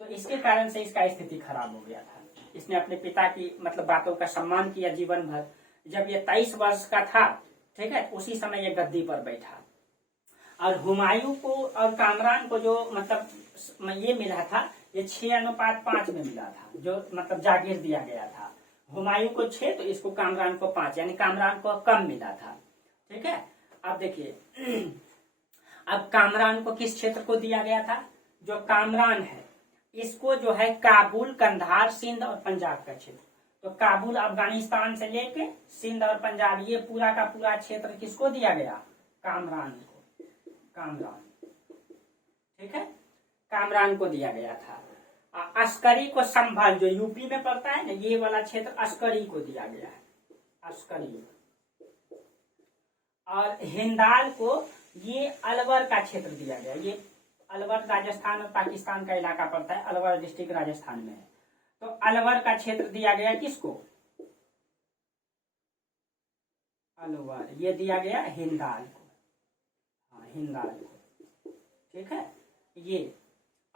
तो इसके कारण से इसका स्थिति खराब हो गया था। इसने अपने पिता की मतलब बातों का सम्मान किया जीवन भर। जब ये 23 वर्ष का था, ठीक है, उसी समय ये गद्दी पर बैठा। और हुमायूं को और कामरान को जो मतलब ये मिला था, ये 6:5 में मिला था, जो मतलब जागीर दिया गया था। हुमायूं को 6 तो इसको कामरान को 5, यानी कामरान को कम मिला था। ठीक है, अब देखिए अब कामरान को किस क्षेत्र को दिया गया था? जो कामरान है इसको जो है काबुल, कंधार, सिंध और पंजाब का क्षेत्र। तो काबुल अफगानिस्तान से लेके सिंध और पंजाब, ये पूरा का पूरा क्षेत्र किसको दिया गया? कामरान को। कामरान, ठीक है, कामरान को दिया गया था। अस्करी को संभाल, जो यूपी में पड़ता है ना, ये वाला क्षेत्र अस्करी को दिया गया है, अस्करी। और हिंदाल को ये अलवर का क्षेत्र दिया गया। ये अलवर राजस्थान और पाकिस्तान का इलाका पड़ता है, अलवर डिस्ट्रिक्ट राजस्थान में है। तो अलवर का क्षेत्र दिया गया किसको? अलवर, ये दिया गया हिंदाल को। हाँ, हिंदाल को, ठीक है। ये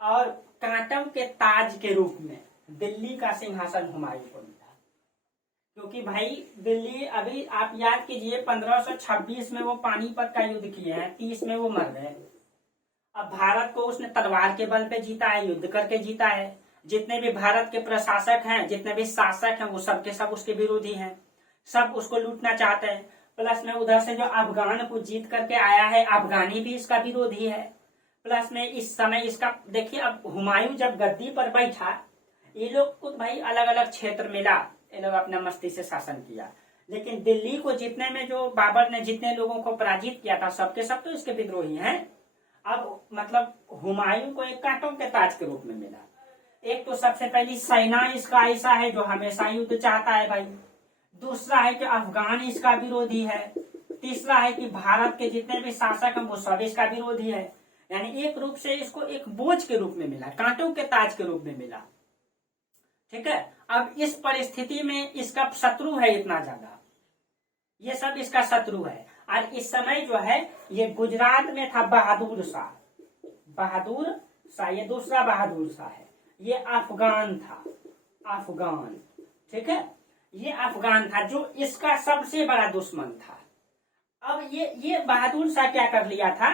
और कांटम के ताज के रूप में दिल्ली का सिंहासन हुमायूं को मिला। क्योंकि भाई दिल्ली, अभी आप याद कीजिए 1526 में वो पानीपत का युद्ध किए हैं, 30 में वो मर गए। अब भारत को उसने तलवार के बल पे जीता है, युद्ध करके जीता है। जितने भी भारत के प्रशासक हैं, जितने भी शासक हैं, वो सब के सब उसके विरोधी हैं, सब उसको लूटना चाहते हैं। प्लस में उधर से जो अफगान को जीत करके आया है, अफगानी भी इसका विरोधी है। प्लस में इस समय इसका देखिए, अब हुमायूं जब गद्दी पर बैठा, ये लोग को भाई अलग अलग क्षेत्र मिला, ये लोग अपना मस्ती से शासन किया। लेकिन दिल्ली को जीतने में जो बाबर ने जितने लोगों को पराजित किया था, सबके सब तो इसके विद्रोही हैं। अब मतलब हुमायूं को एक कांटों के ताज के रूप में मिला। एक तो सबसे पहली सेना इसका ऐसा है जो हमेशा युद्ध चाहता है भाई। दूसरा है कि अफगान इसका विरोधी है। तीसरा है कि भारत के जितने भी शासक हैं वो सब इसका विरोधी है। यानी एक रूप से इसको एक बोझ के रूप में मिला, कांटों के ताज के रूप में मिला। ठीक है, अब इस परिस्थिति में इसका शत्रु है इतना ज्यादा, ये सब इसका शत्रु है। और इस समय जो है ये गुजरात में था बहादुर शाह। बहादुर शाह, ये दूसरा बहादुर शाह है। ये अफगान था, अफगान, ठीक है, ये अफगान था जो इसका सबसे बड़ा दुश्मन था। अब ये बहादुर शाह क्या कर लिया था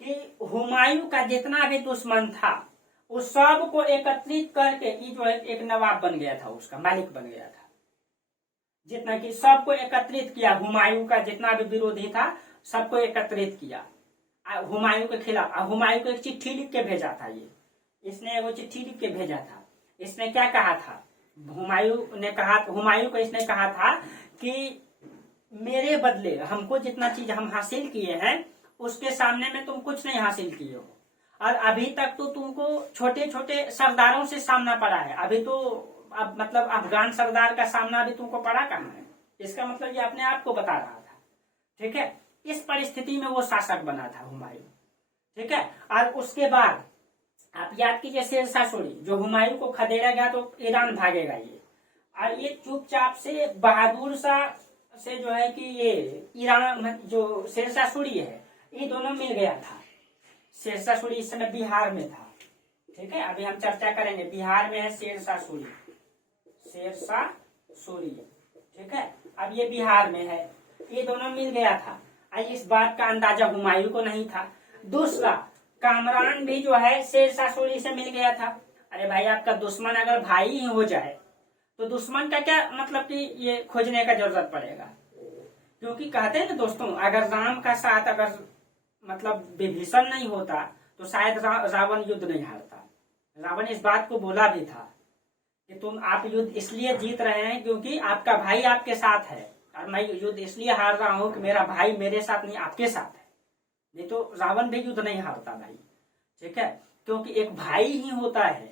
कि हुमायूं का जितना भी दुश्मन था उस सब को एकत्रित करके ये जो है एक नवाब बन गया था, उसका मालिक बन गया था। जितना कि सबको एकत्रित किया, हुमायूं का जितना भी विरोधी था सबको एकत्रित किया हुमायूं के खिलाफ। हुमायूं को एक चिट्ठी लिख के भेजा था, ये इसने वो चिट्ठी लिख के भेजा था। इसने क्या कहा था? हुमायूं को इसने कहा था कि मेरे बदले हमको जितना चीज हम हासिल किए हैं उसके सामने में तुम कुछ नहीं हासिल किए हो, और अभी तक तो तुमको छोटे छोटे सरदारों से सामना पड़ा है। अभी तो अब मतलब अफगान सरदार का सामना अभी तुमको पड़ा कहाँ है? इसका मतलब ये अपने आप को बता रहा था। ठीक है, इस परिस्थिति में वो शासक बना था हुमायूं। ठीक है, और उसके बाद आप याद कीजिए शेरशाह सूरी, जो हुमायूं को खदेड़ा गया तो ईरान भागेगा ये, और ये चुपचाप से बहादुर शाह से जो है कि ये ईरान, जो शेरशाह सूरी है, ये दोनों मिल गया था। शेरशाह सूरी इस समय बिहार में था। ठीक है, अभी हम चर्चा करेंगे, बिहार में है शेरशाह सूरी, शेरशाह सूरी। ठीक है, अब ये बिहार में है, ये दोनों मिल गया था। इस बात का अंदाजा हुमायूं को नहीं था। दूसरा, कामरान भी जो है शेरशाह सूरी से मिल गया था। अरे भाई, आपका दुश्मन अगर भाई ही हो जाए तो दुश्मन का क्या मतलब कि ये खोजने का जरूरत पड़ेगा? क्योंकि कहते हैं ना दोस्तों, अगर राम का साथ अगर मतलब विभीषण नहीं होता तो शायद रावण युद्ध नहीं हारता। रावण इस बात को बोला भी था कि आप युद्ध इसलिए जीत रहे हैं क्योंकि आपका भाई आपके साथ है, और मैं युद्ध इसलिए हार रहा हूं कि मेरा भाई मेरे साथ नहीं आपके साथ है। नहीं तो रावण भी युद्ध नहीं हारता भाई। ठीक है, क्योंकि एक भाई ही होता है।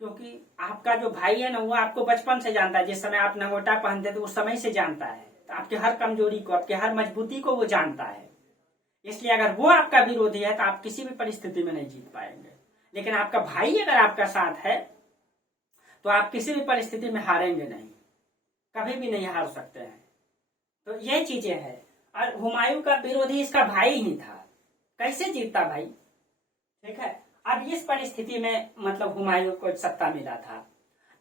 क्योंकि आपका जो भाई है ना, वो आपको बचपन से जानता है। जिस समय आप नंगोटा पहनते थे उस समय से जानता है, तो आपके हर कमजोरी को, आपके हर मजबूती को वो जानता है। इसलिए अगर वो आपका विरोधी है तो आप किसी भी परिस्थिति में नहीं जीत पाएंगे। लेकिन आपका भाई अगर आपका साथ है तो आप किसी भी परिस्थिति में हारेंगे नहीं, कभी भी नहीं हार सकते हैं। तो ये चीजें हैं। और हुमायूं का विरोधी इसका भाई ही था, कैसे जीतता भाई? ठीक है, अब इस परिस्थिति में मतलब हुमायूं को सत्ता मिला था,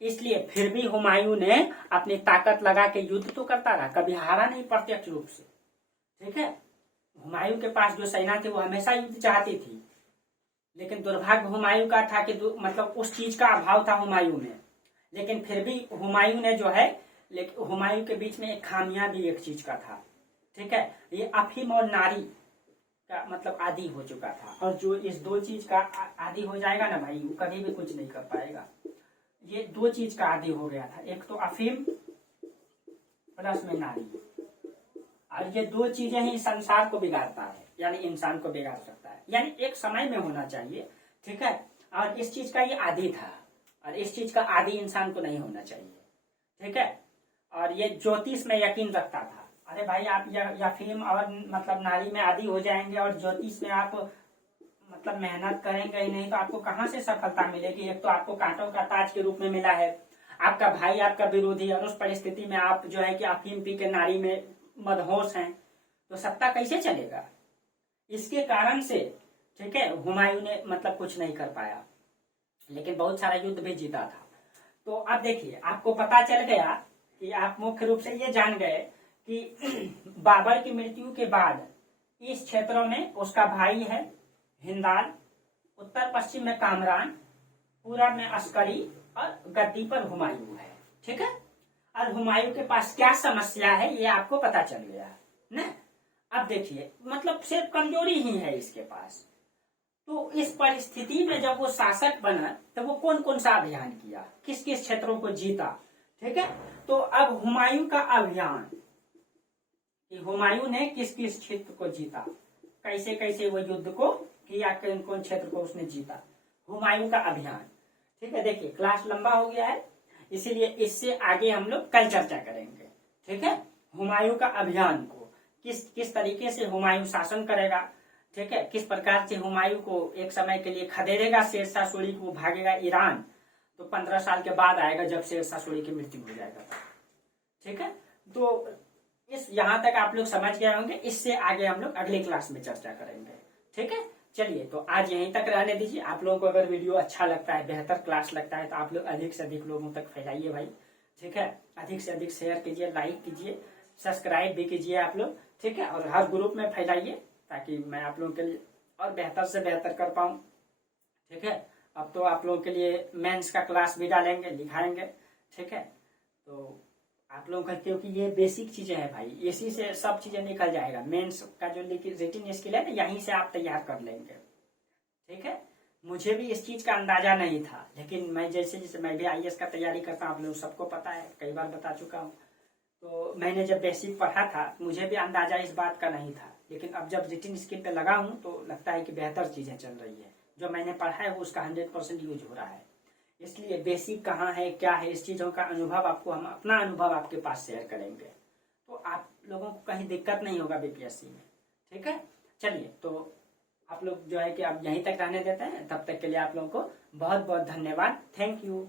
इसलिए फिर भी हुमायूं ने अपनी ताकत लगा के युद्ध तो करता रहा, कभी हारा नहीं प्रत्यक्ष रूप से। ठीक है, हुमायूं के पास जो सेना थी वो हमेशा युद्ध चाहती थी, लेकिन दुर्भाग्य हुमायूं का था कि मतलब उस चीज का अभाव था हुमायूं में। लेकिन फिर भी हुमायूं ने जो है, लेकिन हुमायूं के बीच में एक खामियां भी एक चीज का था। ठीक है, ये अफीम और नारी का मतलब आदी हो चुका था, और जो इस दो चीज का आदी हो जाएगा ना भाई, वो कभी भी कुछ नहीं कर पाएगा। ये दो चीज का आदी हो गया था, एक तो अफीम प्लस में नारी, और ये दो चीजें ही संसार को बिगाड़ता है, यानी इंसान को बिगाड़ सकता है, यानी एक समय में होना चाहिए। ठीक है, और इस चीज का ये आदी था, और इस चीज का आदी इंसान को नहीं होना चाहिए। ठीक है, और ये ज्योतिष में यकीन रखता था। अरे भाई आप या फिल्म और मतलब नारी में आदी हो जाएंगे और ज्योतिष में आप मतलब मेहनत करेंगे ही नहीं, तो आपको कहाँ से सफलता मिलेगी। एक तो आपको कांटों का ताज के रूप में मिला है, आपका भाई आपका विरोधी, और उस परिस्थिति में आप जो है कि अफीम पी के नारी में मदहोश हैं, तो सत्ता कैसे चलेगा। इसके कारण से ठीक है हुमायूं ने मतलब कुछ नहीं कर पाया, लेकिन बहुत सारा युद्ध भी जीता था। तो अब देखिए आपको पता चल गया कि आप मुख्य रूप से ये जान गए कि बाबर की मृत्यु के बाद इस क्षेत्रों में उसका भाई है हिंदाल, उत्तर पश्चिम में कामरान, पूरब में अस्करी, और गद्दी पर हुमायूं है। ठीक है, और हुमायूं के पास क्या समस्या है ये आपको पता चल गया ना। अब देखिए मतलब सिर्फ कमजोरी ही है इसके पास। तो इस परिस्थिति में जब वो शासक बना तो वो कौन कौन सा अभियान किया, किस किस क्षेत्रों को जीता। ठीक है, तो अब हुमायूं का अभियान कि हुमायूं ने किस किस क्षेत्र को जीता, कैसे कैसे वो युद्ध को किया, कौन कौन क्षेत्र को उसने जीता, हुमायूं का अभियान। ठीक है, देखिए क्लास लंबा हो गया है, इसीलिए इससे आगे हम लोग कल चर्चा करेंगे। ठीक है, हुमायूं का अभियान को किस किस तरीके से हुमायूं शासन करेगा। ठीक है, किस प्रकार से हुमायूं को एक समय के लिए खदेड़ेगा शेरशाह सूरी को, भागेगा ईरान, तो 15 साल के बाद आएगा जब शेरशाह सूरी की मृत्यु हो जाएगा। ठीक है, तो इस यहाँ तक आप लोग समझ गए होंगे, इससे आगे हम लोग अगले क्लास में चर्चा करेंगे। ठीक है, चलिए तो आज यहीं तक रहने दीजिए। आप लोगों को अगर वीडियो अच्छा लगता है, बेहतर क्लास लगता है, तो आप लोग अधिक से अधिक लोगों तक फैलाइए भाई। ठीक है, अधिक से अधिक शेयर कीजिए, लाइक कीजिए, सब्सक्राइब भी कीजिए आप लोग। ठीक है, और हर ग्रुप में फैलाइए ताकि मैं आप लोगों के लिए और बेहतर से बेहतर कर पाऊं। ठीक है, अब तो आप लोगों के लिए मेंस का क्लास भी डालेंगे, लिखाएंगे। ठीक है, तो आप लोगों का, क्योंकि ये बेसिक चीजें हैं भाई, इसी से सब चीजें निकल जाएगा। मेंस का जो रिटन स्किल है ना, यहीं से आप तैयार कर लेंगे। ठीक है, मुझे भी इस चीज का अंदाजा नहीं था, लेकिन मैं जैसे जैसे मैं भी IAS का तैयारी करता हूँ, आप लोग सबको पता है, कई बार बता चुका हूँ। तो मैंने जब बेसिक पढ़ा था मुझे भी अंदाजा इस बात का नहीं था, लेकिन अब जब रिटन स्किल पे लगा हूँ तो लगता है कि बेहतर चीजें चल रही है। जो मैंने पढ़ा है वो उसका 100% यूज हो रहा है। इसलिए बेसिक कहाँ है क्या है, इस चीजों का अनुभव आपको, हम अपना अनुभव आपके पास शेयर करेंगे, तो आप लोगों को कहीं दिक्कत नहीं होगा BPSC में। ठीक है, चलिए तो आप लोग जो है कि आप यहीं तक रहने देते हैं, तब तक के लिए आप लोगों को बहुत बहुत धन्यवाद। Thank you.